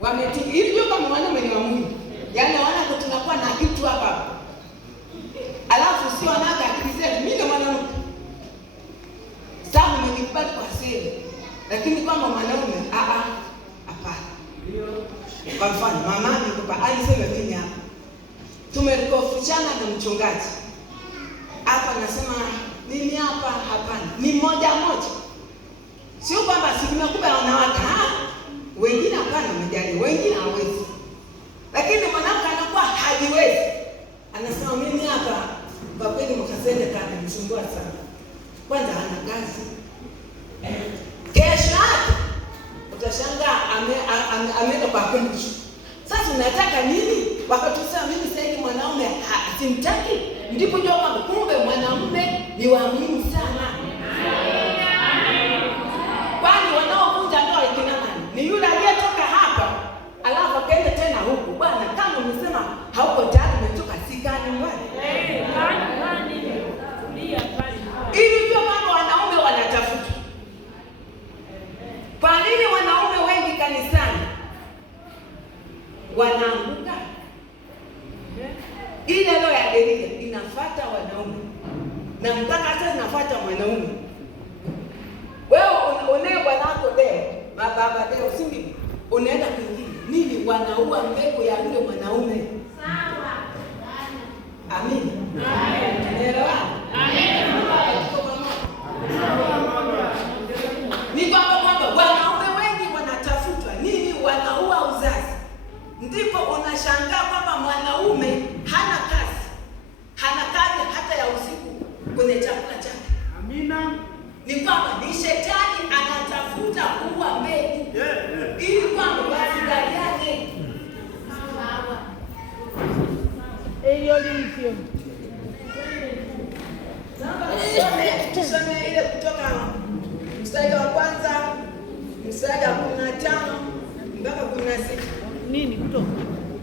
Wametii ili ndio kama wanaume ni wa Mungu. Yaani wana tunakuwa na kitu hapa. Alafu sio wanaka akili zetu, mimi ndio mwanamke. Sawa nimejipata kwa siri. Lakini kama mwanaume hapana. Kwa mfano mama nikupa alisema mimi hapa. Tumekofuchana na mchungaji. Hapa nasema mimi hapa hapana. Ni moja. Sio kwamba asilimia kubwa ya wanawake wengine hapana mjali, wengine hawezi. Lakini mwanamke anakuwa hajiwezi. Anasema mimi hapa kwa kweli mkasende kana msumbua sana. Kwanza hana kazi. Kesho yake utashangaa ameenda kwa kwenye. Sasa unataka nini? Wakati usema mimi sasa hivi mwanaume simtaki, ndipo ndio kwamba kumbe mwanaume ni wa muhimu sana. Kwani wanaovunja ndoa ikina nani? Ni yule aliyetoka hapa, alafu akaenda tena huku. Bwana kama umesema hauko tayari umetoka sikani mbali. Ili ndio mambo wanaume wanatafuta. Kwa nini wanaume wengi kanisani wanaanguka? Ile roho ya Elia inafuata wanaume. Na mpaka sasa inafuata mwanaume. Wewe unaye bwana wako leo, baba leo si unaenda kwingine. Nini wanaua mbegu ya yule mwanaume? Sawa. Amen. Amen. Elewa. Amen. Ni kwamba wanaume wengi wanatafutwa nini? Wanaua uzazi. Ndipo unashangaa kwamba mwanaume hana kazi hata ya usiku kwenye chakula chake. Amina. Ni kwamba ni shetani anatafuta kuua mbegu. Ili kwamba wasigaliane. Hiyo ndivyo. Tusome ile Kutoka mstari wa kwanza mstari wa 15 mpaka 16. Nini Kutoka?